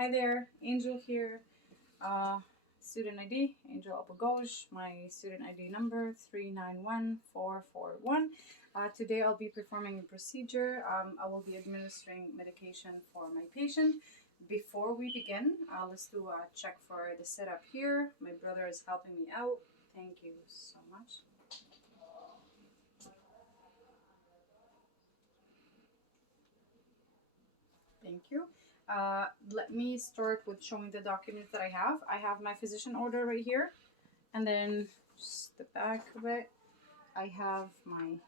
Hi there, Angel here. Student ID, Angel up gauche. My student ID number 391441. Today I'll be performing a procedure. I will be administering medication for my patient. Before we begin, let's do a check for the setup here. My brother is helping me out. Thank you so much. Thank you. Let me start with showing the documents that I have. I have my physician order right here, and then just the back of it. I have my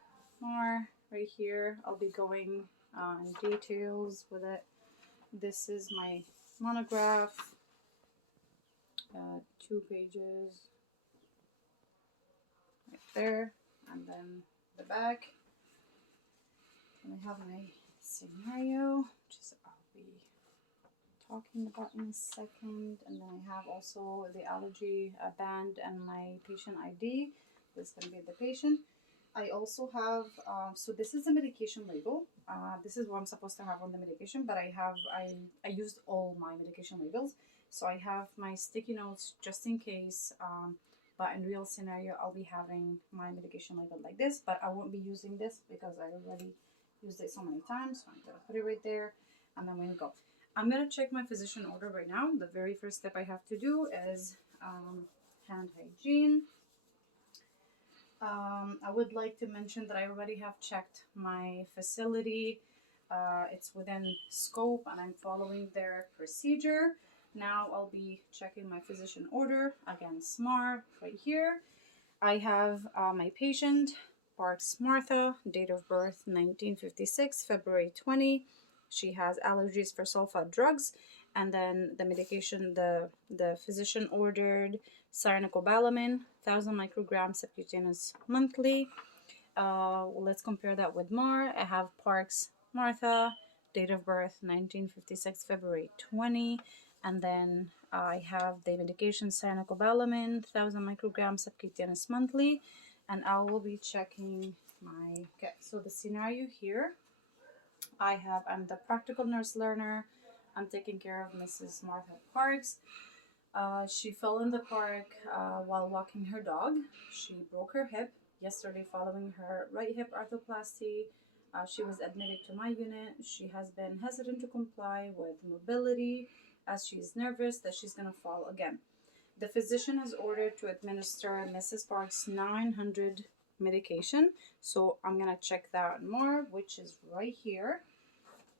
MAR right here. I'll be going in details with it. This is my monograph, 2 pages right there, and then the back. And I have my scenario, which is I'll be talking about in a second, and then I have also the allergy band and my patient ID. This is going to be the patient. I also have, so this is the medication label. This is what I'm supposed to have on the medication, but I used all my medication labels. So I have my sticky notes just in case, but in real scenario, I'll be having my medication label like this, but I won't be using this because I already used it so many times. So I'm going to put it right there, and then we go. I'm going to check my physician order right now. The very first step I have to do is hand hygiene. I would like to mention that I already have checked my facility. It's within scope and I'm following their procedure. Now I'll be checking my physician order. Again, SMAR right here. I have my patient, Parks Martha, date of birth 1956, February 20. She has allergies for sulfa drugs. And then the medication, the physician ordered cyanocobalamin, 1000 micrograms subcutaneous monthly. Let's compare that with MAR. I have Parks Martha, date of birth 1956, February 20. And then I have the medication cyanocobalamin, 1000 micrograms subcutaneous monthly. And I will be checking my, okay, so the scenario here, I'm the practical nurse learner. I'm taking care of Mrs. Martha Parks. She fell in the park while walking her dog. She broke her hip yesterday following her right hip arthroplasty. She was admitted to my unit. She has been hesitant to comply with mobility as she's nervous that she's going to fall again. The physician has ordered to administer Mrs. Parks 900 medication. So I'm going to check that more, which is right here.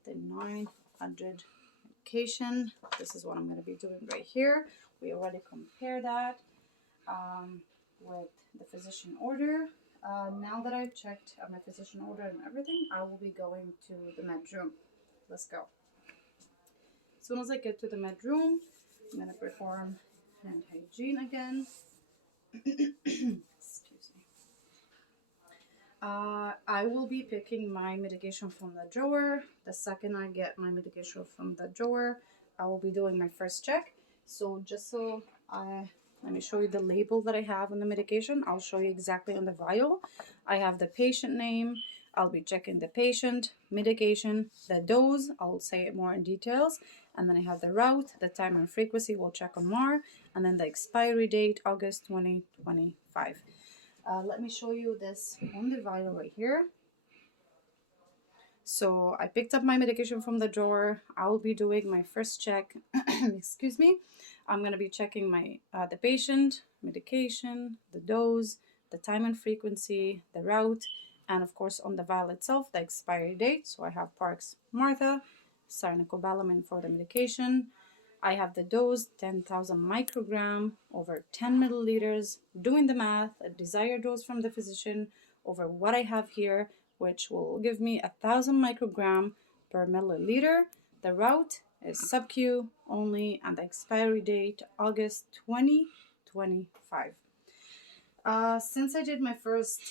The 900 medication. This is what I'm going to be doing right here. We already compared that with the physician order. Now that I've checked my physician order and everything, I will be going to the med room. Let's go. As soon as I get to the med room, I'm going to perform hand hygiene again. Excuse me. I will be picking my medication from the drawer. The second I get my medication from the drawer, I will be doing my first check. So just so let me show you the label that I have on the medication. I'll show you exactly on the vial. I have the patient name. I'll be checking the patient, medication, the dose. I'll say it more in details. And then I have the route, the time and frequency. We'll check on MAR. And then the expiry date, August 2025. Let me show you this on the vial right here. So I picked up my medication from the drawer. I will be doing my first check. Excuse me. I'm going to be checking my the patient, medication, the dose, the time and frequency, the route, and of course on the vial itself, the expiry date. So I have Parks Martha, cyanocobalamin for the medication. I have the dose, 10,000 microgram over 10 milliliters. Doing the math, a desired dose from the physician over what I have here, which will give me 1,000 microgram per milliliter. The route is sub-Q only, and the expiry date, August 2025. Since I did my first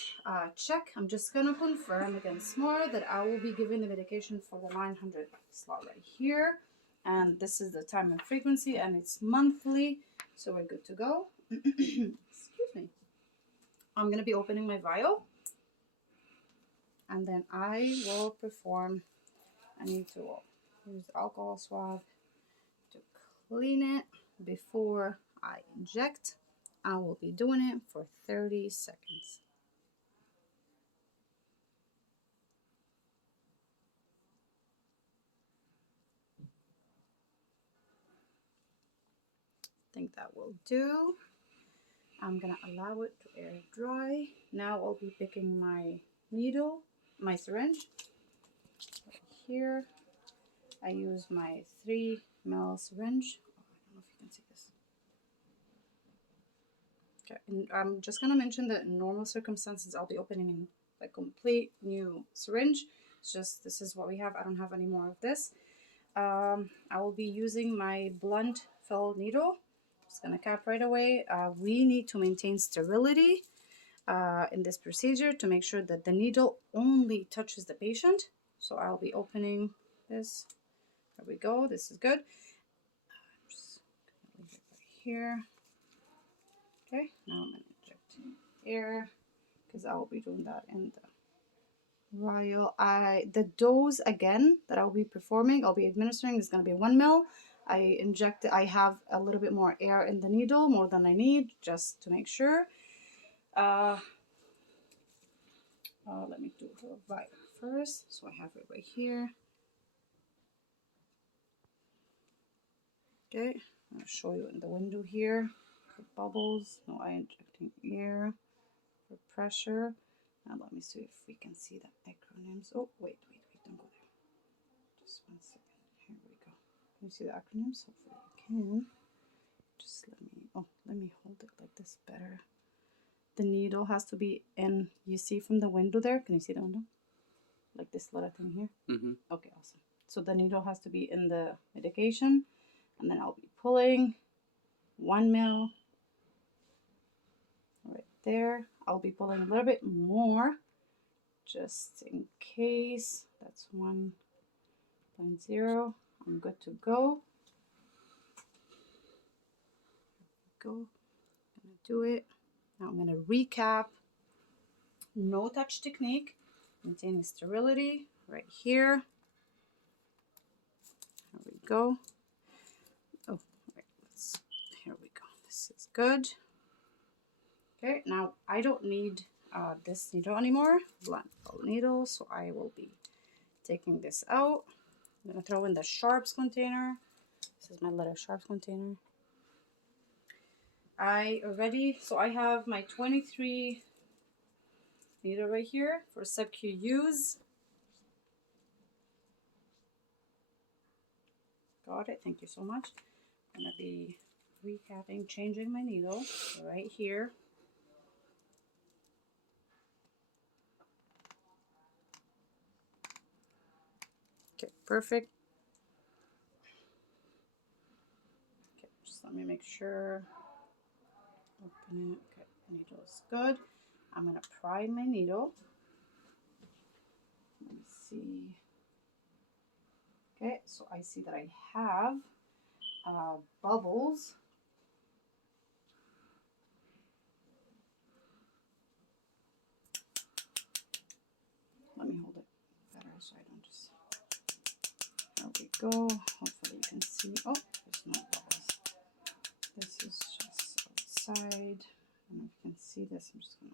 check, I'm just going to confirm against more that I will be giving the medication for the 900 slot right here. And this is the time and frequency, and it's monthly, so we're good to go. Excuse me. I'm going to be opening my vial, and then I will perform. I need to use alcohol swab to clean it before I inject. I will be doing it for 30 seconds. I think that will do. I'm gonna allow it to air dry. Now I'll be picking my needle, my syringe. Right here, I use my 3 ml syringe. I don't know if you can see this. Okay, and I'm just gonna mention that in normal circumstances, I'll be opening in a complete new syringe. It's just, this is what we have. I don't have any more of this. I will be using my blunt fill needle. Just gonna cap right away. We need to maintain sterility in this procedure to make sure that the needle only touches the patient. So I'll be opening this. There we go. This is good. I'm just gonna leave it right here. Okay, now I'm gonna inject air because I will be doing that in the vial. The dose again that I'll be performing, I'll be administering is gonna be 1 ml. I have a little bit more air in the needle, more than I need, just to make sure. Let me do the vial first. So I have it right here. Okay, I'll show you in the window here. The bubbles, no eye injecting air for pressure. Now let me see if we can see the acronyms. Oh, wait, don't go there. Just 1 second. Here we go. Can you see the acronyms? Hopefully you can. Just let me hold it like this better. The needle has to be in, you see from the window there? Can you see the window? Like this little thing here? Mm-hmm. Okay, awesome. So the needle has to be in the medication, and then I'll be pulling 1 ml right there. I'll be pulling a little bit more just in case. That's 1.0. I'm good to go. Go. I'm gonna do it. Now I'm gonna recap. No touch technique. Maintaining sterility right here. There we go. Oh, right. Here we go. This is good. Okay, now I don't need this needle anymore, blunt needle, so I will be taking this out. I'm gonna throw in the sharps container. This is my little sharps container. I have my 23 needle right here for sub-Q use. Got it, thank you so much. I'm gonna be recapping, changing my needle right here. Okay, perfect. Okay, just let me make sure. Open it. Okay, needle is good. I'm gonna pry my needle. Let me see. Okay, so I see that I have bubbles. Let me hold it better so I don't just. There we go. Hopefully you can see. Oh, there's no bubbles. This is just outside. I don't know if you can see this. I'm just gonna.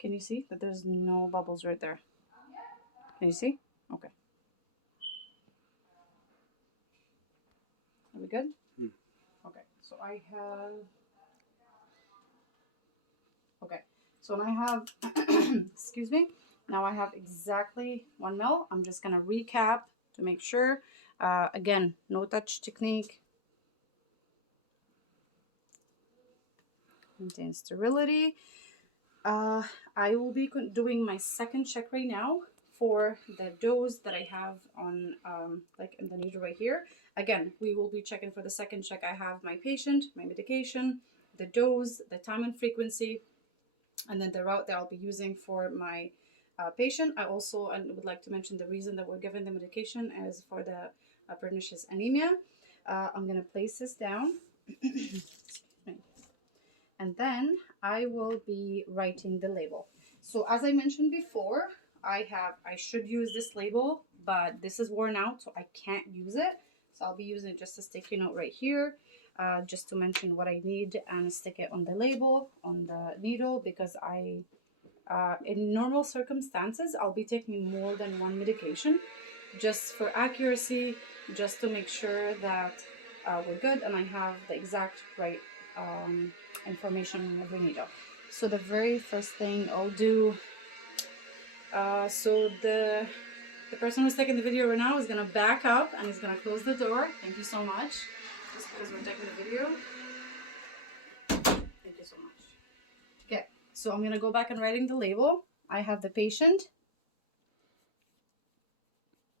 Can you see that there's no bubbles right there? Can you see? Okay. Are we good? Mm. Okay. So I have. Okay. So I have. Excuse me. Now I have exactly 1 ml. I'm just gonna recap to make sure. Again, no touch technique. Maintain sterility. I will be doing my second check right now for the dose that I have on, like in the needle right here. Again, we will be checking for the second check. I have my patient, my medication, the dose, the time and frequency, and then the route that I'll be using for my patient. I also would like to mention the reason that we're giving the medication is for the pernicious anemia. I'm going to place this down. And then I will be writing the label. So as I mentioned before, I should use this label but this is worn out, so I can't use it. So I'll be using just a sticky note right here, just to mention what I need and stick it on the label, on the needle, because in normal circumstances, I'll be taking more than one medication just for accuracy, just to make sure that we're good and I have the exact right information on every needle. So the very first thing I'll do, so the person who's taking the video right now is gonna back up and is gonna close the door. Thank you so much, just because we're taking the video. Thank you so much. Okay, so I'm gonna go back and writing the label. I have the patient,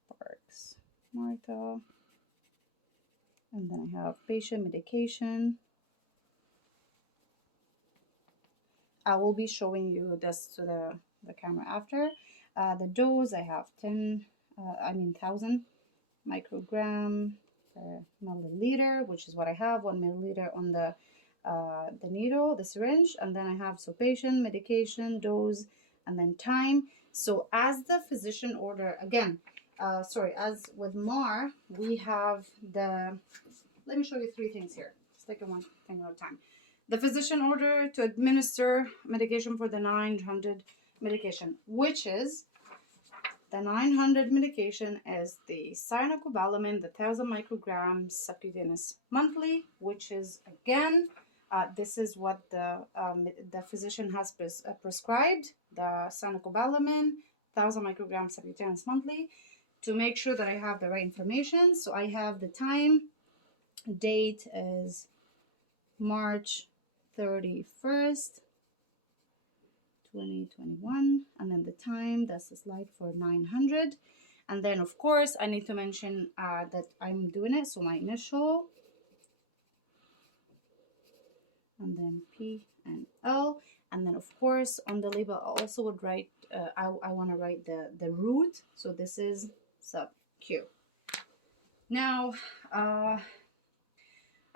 Parks, Martha, and then I have patient medication. I will be showing you this to the camera after. The dose, I have 1,000 microgram per milliliter, which is what I have, 1 milliliter on the needle, the syringe, and then I have patient, medication, dose, and then time. So as the physician order, again, as with MAR, we have let me show you 3 things here. Let's take one thing at a time. The physician order to administer medication for the 900 medication, which is the 900 medication is the cyanocobalamin, the 1,000 micrograms subcutaneous monthly, which is again, this is what the physician has prescribed, the cyanocobalamin, 1,000 micrograms subcutaneous monthly, to make sure that I have the right information. So I have the time, date is March 31st, 2021, and then the time, that's the slide for 900. And then of course I need to mention that I'm doing it, so my initial, and then P and L, and then of course on the label I also would write, I want to write the route, so this is sub Q. Now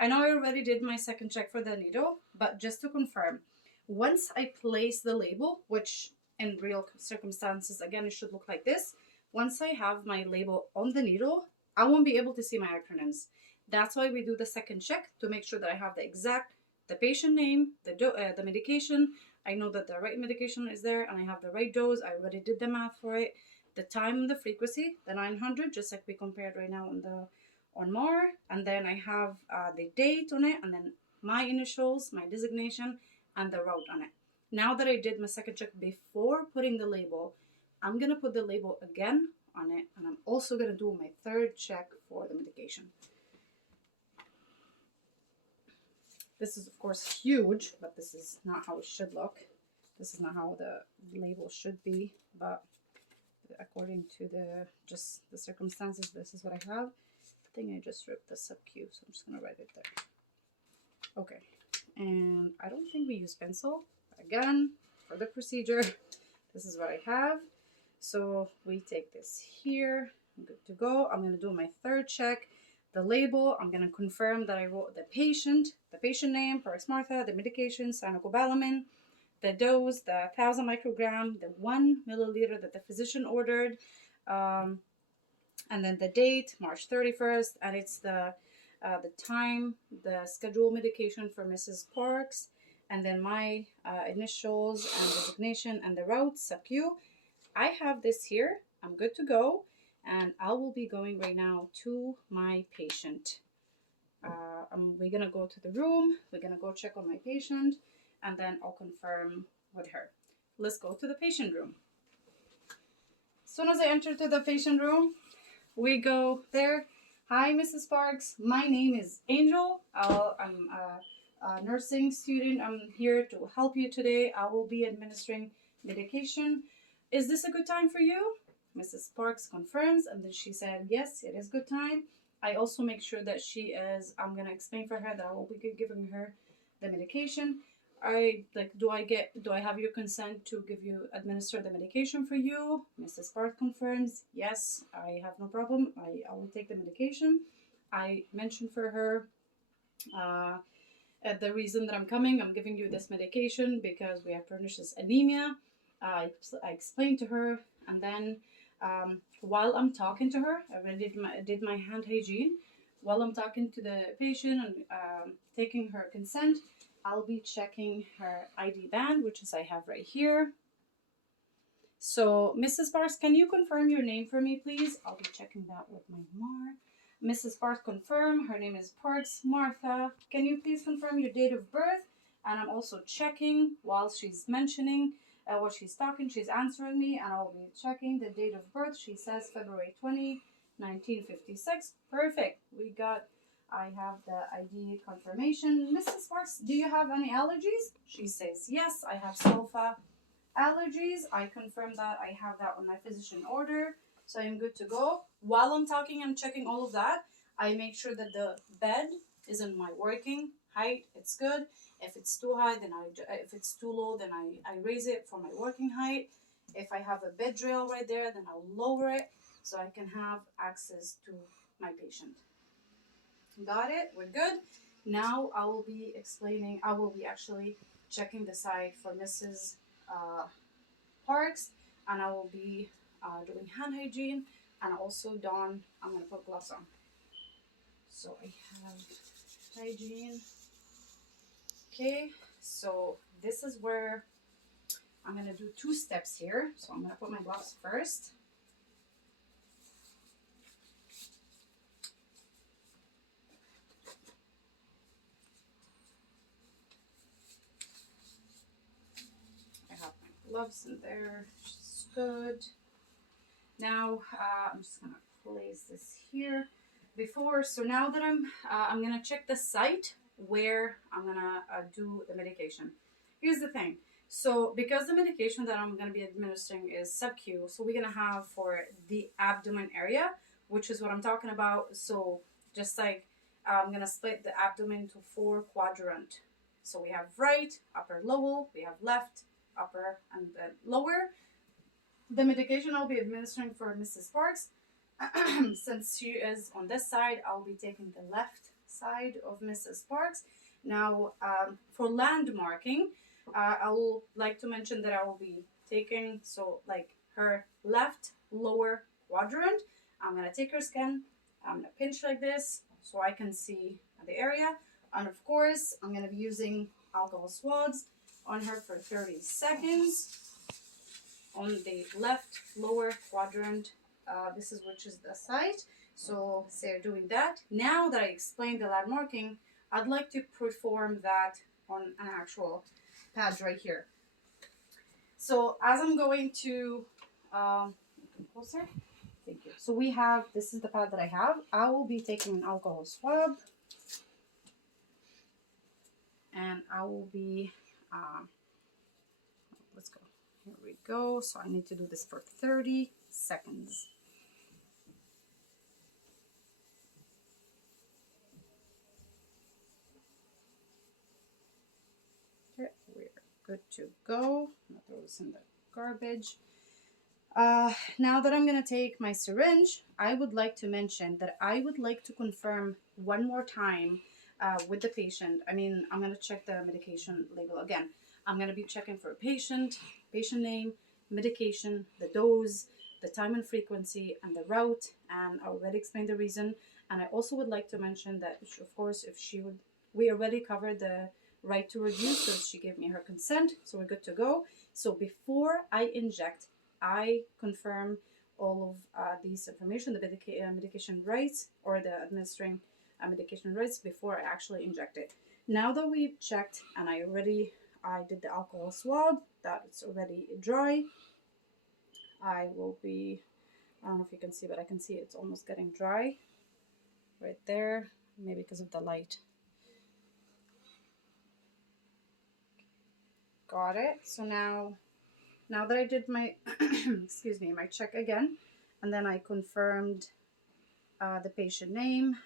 I know I already did my second check for the needle, but just to confirm, once I place the label, which in real circumstances, again, it should look like this. Once I have my label on the needle, I won't be able to see my acronyms. That's why we do the second check, to make sure that I have the patient name, the medication. I know that the right medication is there and I have the right dose. I already did the math for it. The time and the frequency, the 900, just like we compared right now on MAR, and then I have the date on it, and then my initials, my designation, and the route on it. Now that I did my second check before putting the label, I'm gonna put the label again on it, and I'm also gonna do my third check for the medication. This is of course huge, but this is not how it should look. This is not how the label should be, but according to just the circumstances, this is what I have. I think I just ripped the sub Q, so I'm just gonna write it there. Okay, and I don't think we use pencil. Again, for the procedure, this is what I have. So we take this here, I'm good to go. I'm gonna do my third check. The label, I'm gonna confirm that I wrote the patient name, Parks Martha, the medication, cyanocobalamin, the dose, the 1,000 microgram, the 1 milliliter that the physician ordered, and then the date, March 31st, and it's the time, the scheduled medication for Mrs. Parks, and then my initials and designation and the route, sub-Q. I have this here. I'm good to go, and I will be going right now to my patient. We're gonna go to the room. We're gonna go check on my patient, and then I'll confirm with her. Let's go to the patient room. As soon as I enter to the patient room, we go there. Hi, Mrs. Parks. My name is Angel. I'm a nursing student. I'm here to help you today. I will be administering medication. Is this a good time for you? Mrs. Parks confirms, and then she said, yes, it is good time. I also make sure that she is, I'm going to explain for her that I will be giving her the medication. Do I have your consent to administer the medication for you? Mrs. Parks confirms, yes, I have no problem. I will take the medication. I mentioned for her the reason that I'm coming. I'm giving you this medication because we have pernicious anemia. I explained to her, and then while I'm talking to her. I already did my hand hygiene. While I'm talking to the patient and taking her consent, I'll be checking her ID band, which is I have right here. So, Mrs. Sparks, can you confirm your name for me, please? I'll be checking that with my Mar. Mrs. Sparks, confirm. Her name is Parks Martha. Can you please confirm your date of birth? And I'm also checking while she's mentioning what she's talking. She's answering me, and I'll be checking the date of birth. She says February 20, 1956. Perfect. I have the ID confirmation. Mrs. Sparks, do you have any allergies? She says yes, I have sulfa allergies. I confirm that I have that on my physician order, so I'm good to go. While I'm talking, I'm checking all of that. I make sure that the bed is in my working height. It's good. If it's too high, if it's too low, then I raise it for my working height. If I have a bed rail right there, then I'll lower it so I can have access to my patient. Got it? We're good. Now I will be actually checking the side for Mrs. Parks, and I will be doing hand hygiene, and also I'm going to put gloves on. So I have hygiene. Okay, so this is where I'm going to do 2 steps here. So I'm going to put my gloves first. I have my gloves in there, which is good. Now I'm just going to place this here. So now that I'm going to check the site where I'm going to do the medication. Here's the thing. So because the medication that I'm going to be administering is sub-Q, so we're going to have for the abdomen area, which is what I'm talking about. So just like I'm going to split the abdomen to 4 quadrants. So we have right, upper, lower, we have left, upper, and then lower. The medication I'll be administering for Mrs. Sparks, since she is on this side, I'll be taking the left side of Mrs. Sparks. Now, for landmarking, I will like to mention that I will be taking, like her left lower quadrant. I'm going to take her skin, I'm going to pinch like this so I can see the area. And of course, I'm going to be using alcohol swabs on her for 30 seconds on the left lower quadrant. Which is the site. So they're doing that. Now that I explained the landmarking, I'd like to perform that on an actual pad right here. So as I'm going to closer. Thank you. So this is the pad that I have. I will be taking an alcohol swab, and I will be let's go. Here we go. So I need to do this for 30 seconds. Okay, we're good to go. I'll throw this in the garbage. Now that I'm going to take my syringe, I would like to mention that I would like to confirm one more time with the patient. I'm going to check the medication label again. I'm going to be checking for patient name, medication, the dose, the time and frequency, and the route. And I already explained the reason. And I also would like to mention that, of course, we already covered the right to review, so she gave me her consent, so we're good to go. So before I inject, I confirm all of these information, the medication rights, or the administering medication rights before I actually inject it. Now that we've checked and I did the alcohol swab, that it's already dry, I don't know if you can see, but I can see it's almost getting dry right there, maybe because of the light. Got it. So now that I did my excuse me, my check again, and then I confirmed the patient name,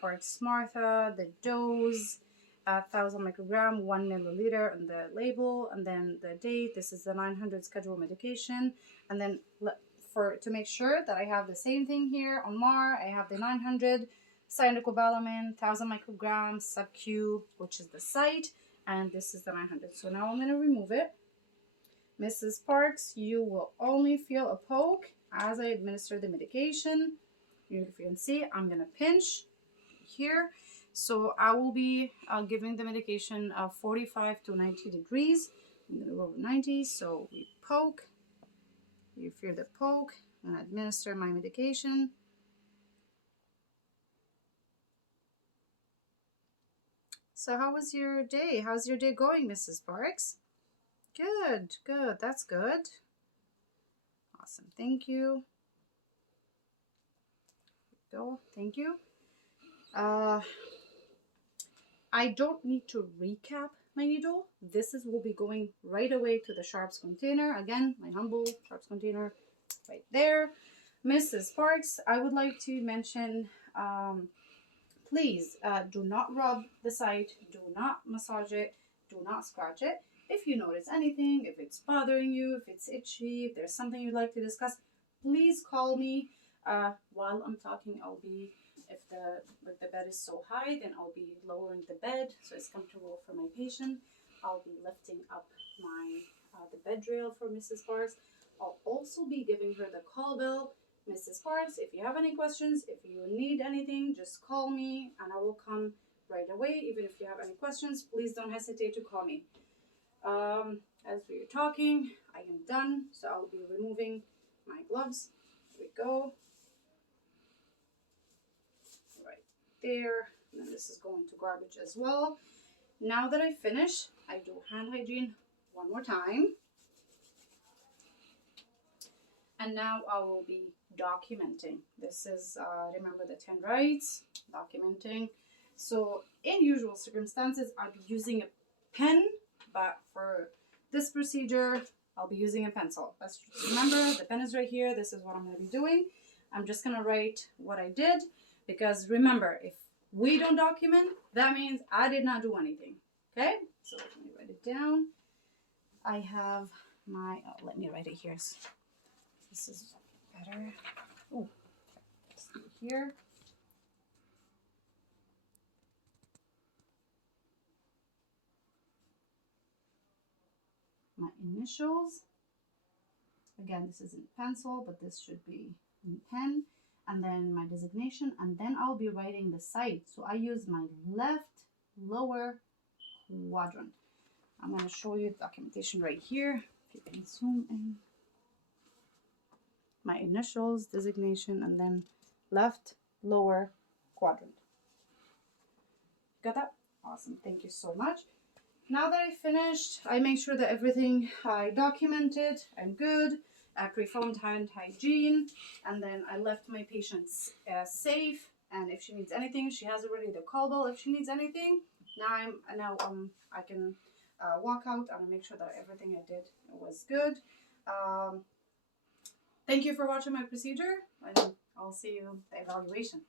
Parks Martha, the dose, 1,000 microgram, 1 milliliter on the label, and then the date. This is the 900 scheduled medication, and then to make sure that I have the same thing here on MAR, I have the 900 cyanocobalamin, 1,000 micrograms, sub-Q, which is the site, and this is the 900. So now I'm going to remove it. Mrs. Parks, you will only feel a poke. as I administer the medication, if you can see, I'm gonna pinch here. So I will be giving the medication 45 to 90 degrees. I'm gonna go over 90, so we poke. You feel the poke, and administer my medication. So how was your day? How's your day going, Mrs. Parks? Good, good, that's good. Awesome, thank you. Go, thank you. I don't need to recap my needle. Will be going right away to the sharps container. Again, my humble sharps container right there. Mrs. Parks, I would like to mention, please do not rub the site, do not massage it, do not scratch it. If you notice anything, if it's bothering you, if it's itchy, if there's something you'd like to discuss, please call me while I'm talking. I'll be, if the bed is so high, then I'll be lowering the bed so it's comfortable for my patient. I'll be lifting up my the bed rail for Mrs. Parks. I'll also be giving her the call bell. Mrs. Parks, if you have any questions, if you need anything, just call me and I will come right away. Even if you have any questions, please don't hesitate to call me. As we are talking, I am done, so I'll be removing my gloves. Here we go. Right there. And then this is going to garbage as well. Now that I finish, I do hand hygiene one more time. And now I will be documenting. This is, remember the 10 rights, documenting. So in usual circumstances, I'll be using a pen, but for this procedure, I'll be using a pencil. Let's remember, the pen is right here. This is what I'm going to be doing. I'm just going to write what I did, because remember, if we don't document, that means I did not do anything. Okay? So let me write it down. I have my, let me write it here. This is better. Oh, here. My initials. Again, this is in pencil, but this should be in pen. And then my designation, and then I'll be writing the site. So I use my left lower quadrant. I'm going to show you the documentation right here. If you can zoom in. My initials, designation, and then left lower quadrant. Got that? Awesome. Thank you so much. Now that I finished, I make sure that everything I documented, I'm good. I performed hand hygiene, and then I left my patients safe. And if she needs anything, she has already the call bell. If she needs anything, now I can walk out and make sure that everything I did was good. Thank you for watching my procedure, and I'll see you at the evaluation.